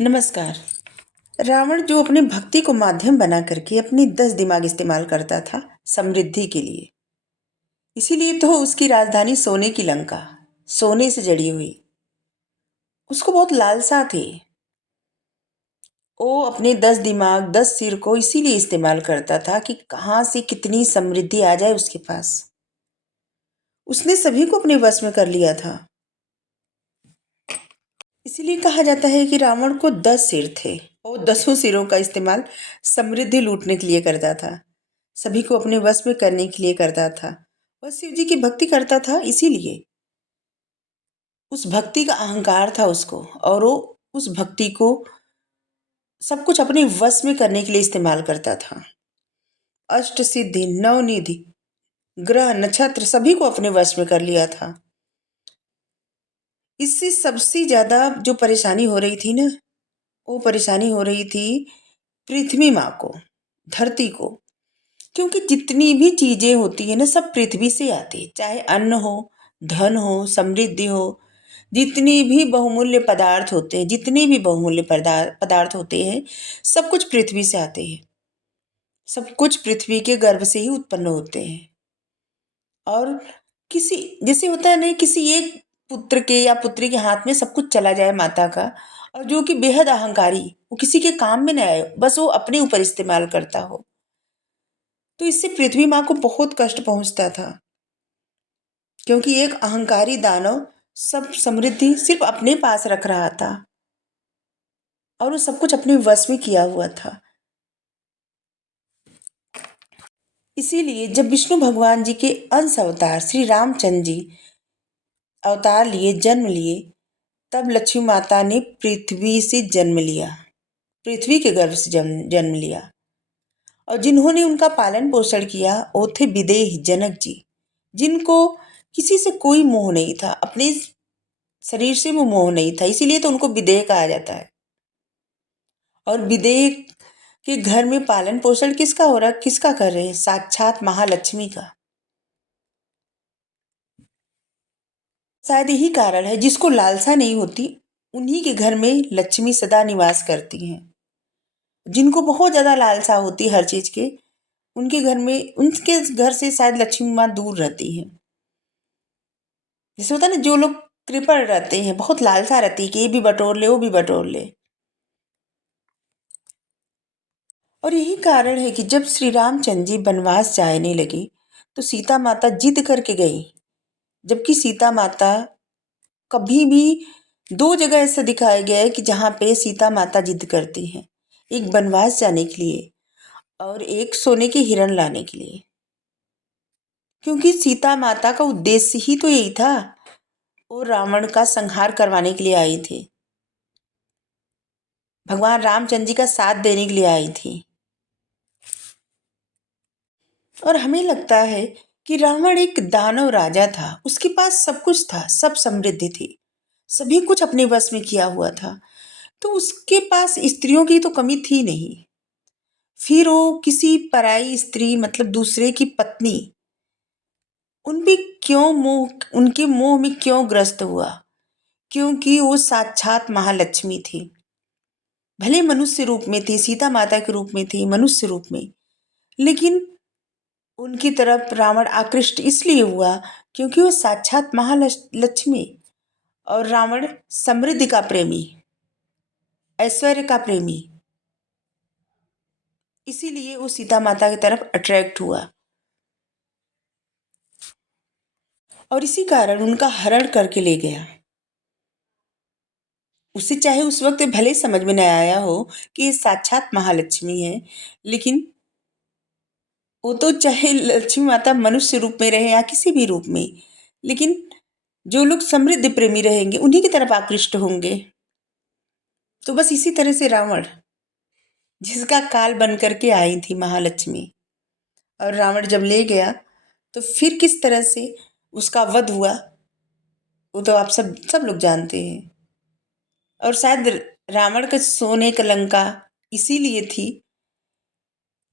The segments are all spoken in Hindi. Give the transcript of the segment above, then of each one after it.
नमस्कार। रावण जो अपने भक्ति को माध्यम बना करके अपनी 10 दिमाग इस्तेमाल करता था समृद्धि के लिए। इसीलिए तो उसकी राजधानी सोने की लंका, सोने से जड़ी हुई। उसको बहुत लालसा थी। वो अपने 10 दिमाग 10 सिर को इसीलिए इस्तेमाल करता था कि कहाँ से कितनी समृद्धि आ जाए उसके पास। उसने सभी को अपने वश में कर लिया था। इसीलिए कहा जाता है कि रावण को 10 सिर थे और 10 सिरों का इस्तेमाल समृद्धि लूटने के लिए करता था, सभी को अपने वश में करने के लिए करता था और शिव जी की भक्ति करता था। इसीलिए उस भक्ति का अहंकार था उसको, और वो उस भक्ति को सब कुछ अपने वश में करने के लिए इस्तेमाल करता था। अष्ट सिद्धि, नवनिधि, ग्रह, नक्षत्र सभी को अपने वश में कर लिया था। इससे सबसे ज्यादा जो परेशानी हो रही थी ना, वो परेशानी हो रही थी पृथ्वी माँ को, धरती को। क्योंकि जितनी भी चीजें होती है ना, सब पृथ्वी से आती है। चाहे अन्न हो, धन हो, समृद्धि हो, जितनी भी बहुमूल्य पदार्थ होते हैं, जितने भी बहुमूल्य पदार्थ होते हैं, सब कुछ पृथ्वी से आते हैं। सब कुछ पृथ्वी के गर्भ से ही उत्पन्न होते हैं। और किसी, जैसे होता है नहीं, किसी एक पुत्र के या पुत्री के हाथ में सब कुछ चला जाए माता का, और जो कि बेहद अहंकारी, वो किसी के काम में न आए, बस वो अपने ऊपर इस्तेमाल करता हो, तो इससे पृथ्वी माँ को बहुत कष्ट पहुंचता था। क्योंकि एक अहंकारी दानव सब समृद्धि सिर्फ अपने पास रख रहा था और वो सब कुछ अपने वश में किया हुआ था। इसीलिए जब विष्णु भगवान जी के अंश अवतार श्री रामचंद्र जी अवतार लिए, जन्म लिए, तब लक्ष्मी माता ने पृथ्वी से जन्म लिया, पृथ्वी के गर्भ से जन्म लिया। और जिन्होंने उनका पालन पोषण किया वो थे विदेह जनक जी, जिनको किसी से कोई मोह नहीं था, अपने शरीर से वो मोह नहीं था। इसीलिए तो उनको विदेह कहा जाता है। और विदेह के घर में पालन पोषण किसका हो रहा है, किसका कर रहे हैं? साक्षात महालक्ष्मी का। शायद यही कारण है, जिसको लालसा नहीं होती उन्हीं के घर में लक्ष्मी सदा निवास करती हैं। जिनको बहुत ज्यादा लालसा होती है हर चीज के, उनके घर में, उनके घर से शायद लक्ष्मी माँ दूर रहती है। जैसे होता है ना, जो लोग कृपण रहते हैं, बहुत लालसा रहती है कि ये भी बटोर ले, वो भी बटोर ले। और यही कारण है कि जब श्री रामचंद्र जी वनवास जाने लगे तो सीता माता जिद करके गई। जबकि सीता माता कभी भी, दो जगह ऐसा दिखाया गया है कि जहाँ पे सीता माता जिद करती हैं, एक वनवास जाने के लिए और एक सोने के हिरण लाने के लिए। क्योंकि सीता माता का उद्देश्य ही तो यही था, वो रावण का संहार करवाने के लिए आई थी, भगवान रामचंद्र जी का साथ देने के लिए आई थी। और हमें लगता है कि रावण एक दानव राजा था, उसके पास सब कुछ था, सब समृद्धि थी, सभी कुछ अपने वश में किया हुआ था, तो उसके पास स्त्रियों की तो कमी थी नहीं। फिर वो किसी पराई स्त्री, मतलब दूसरे की पत्नी, उन पे क्यों मोह, उनके मोह में क्यों ग्रस्त हुआ? क्योंकि वो साक्षात महालक्ष्मी थी। भले मनुष्य रूप में थी, सीता माता के रूप में थी, मनुष्य रूप में, लेकिन उनकी तरफ रावण आकृष्ट इसलिए हुआ क्योंकि वो साक्षात महालक्ष्मी, और रावण समृद्धि का प्रेमी, ऐश्वर्य का प्रेमी, इसीलिए वो सीता माता की तरफ अट्रैक्ट हुआ और इसी कारण उनका हरण करके ले गया। उसे चाहे उस वक्त भले समझ में न आया हो कि ये साक्षात महालक्ष्मी है, लेकिन वो तो चाहे लक्ष्मी माता मनुष्य रूप में रहे या किसी भी रूप में, लेकिन जो लोग समृद्धि प्रेमी रहेंगे उन्हीं की तरफ आकृष्ट होंगे। तो बस इसी तरह से रावण, जिसका काल बन करके आई थी महालक्ष्मी, और रावण जब ले गया तो फिर किस तरह से उसका वध हुआ, वो तो आप सब लोग जानते हैं। और शायद रावण का सोने का लंका इसीलिए थी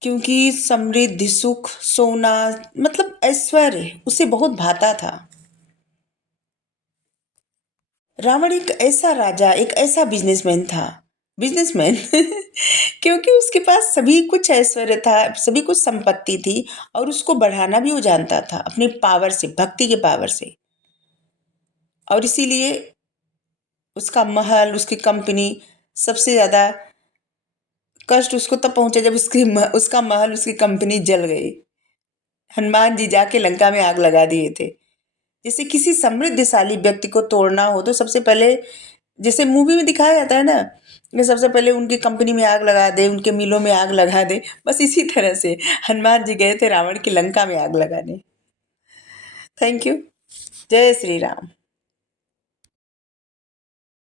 क्योंकि समृद्धि, सुख, सोना, मतलब ऐश्वर्य उसे बहुत भाता था। रावण एक ऐसा राजा, एक ऐसा बिजनेसमैन था बिजनेसमैन क्योंकि उसके पास सभी कुछ ऐश्वर्य था, सभी कुछ संपत्ति थी और उसको बढ़ाना भी वो जानता था अपनी पावर से, भक्ति के पावर से। और इसीलिए उसका महल, उसकी कंपनी सबसे ज़्यादा कष्ट उसको तब पहुंचा जब उसका महल, उसकी कंपनी जल गई। हनुमान जी जाके लंका में आग लगा दिए थे। जैसे किसी समृद्धशाली व्यक्ति को तोड़ना हो तो सबसे पहले, जैसे मूवी में दिखाया जाता है ना, कि सबसे पहले उनकी कंपनी में आग लगा दे, उनके मिलों में आग लगा दे, बस इसी तरह से हनुमान जी गए थे रावण की लंका में आग लगाने। Thank you. जय श्री राम।